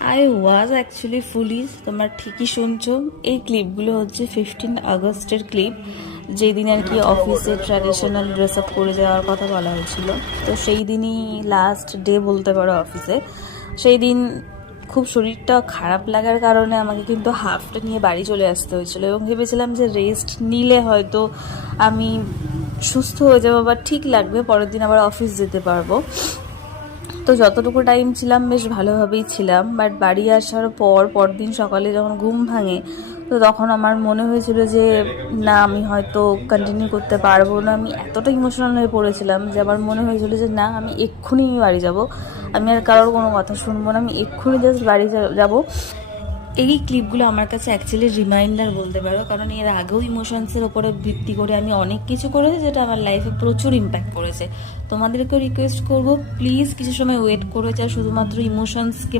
I was actually ফুলি, তোমরা ঠিকই শুনছো। এই ক্লিপগুলো হচ্ছে 15 আগস্টের ক্লিপ, যেদিন আর কি অফিসে ট্র্যাডিশনাল ড্রেস আপ করে যাওয়ার কথা বলা হয়েছিল। তো সেই দিনই লাস্ট ডে বলতে পারো অফিসে। সেই দিন খুব শরীরটা খারাপ লাগার কারণে আমাকে কিন্তু হাফটা নিয়ে বাড়ি চলে আসতে হয়েছিল, এবং ভেবেছিলাম যে রেস্ট নিলে হয়তো আমি সুস্থ হয়ে যাবো বা ঠিক লাগবে, পরের দিন আবার অফিস যেতে পারবো। তো যতটুকু টাইম ছিলাম বেশ ভালোভাবেই ছিলাম, বাট বাড়ি আসার পরদিন সকালে যখন ঘুম ভাঙে, তো তখন আমার মনে হয়েছিল যে না, আমি হয়তো কন্টিনিউ করতে পারবো না। আমি এতটা ইমোশনাল হয়ে পড়েছিলাম যে আমার মনে হয়েছিল যে না, আমি এক্ষুনি বাড়ি যাব, আমি আর কারোর কোনো কথা শুনবো না, আমি এক্ষুনি জাস্ট বাড়ি যাব। এই ক্লিপগুলো আমার কাছে অ্যাকচুয়ালি রিমাইন্ডার বলতে পারো, কারণ এর আগেও ইমোশনসের ওপরে ভিত্তি করে আমি অনেক কিছু করেছি যেটা আমার লাইফে প্রচুর ইম্প্যাক্ট করেছে। তোমাদেরকেও রিকোয়েস্ট করবো, প্লিজ কিছু সময় ওয়েট করে যা, শুধুমাত্র ইমোশনসকে